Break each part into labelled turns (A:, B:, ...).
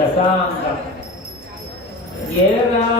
A: la santa. Tierra.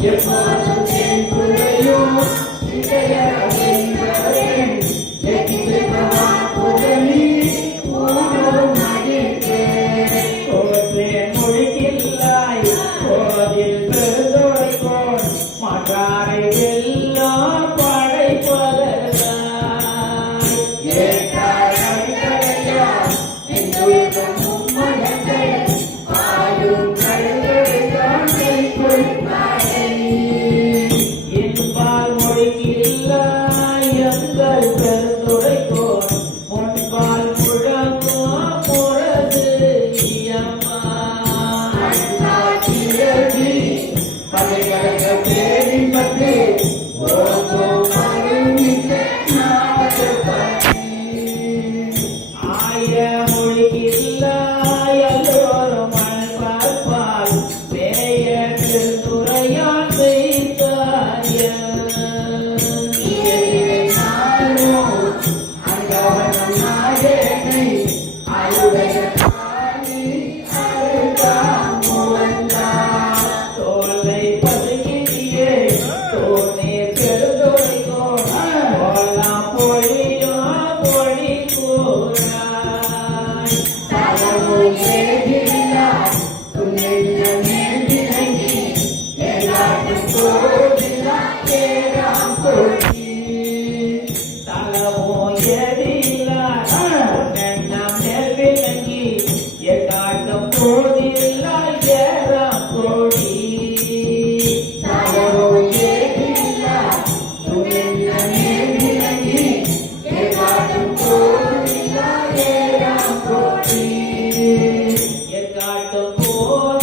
A: கோற்றேன் Senhor.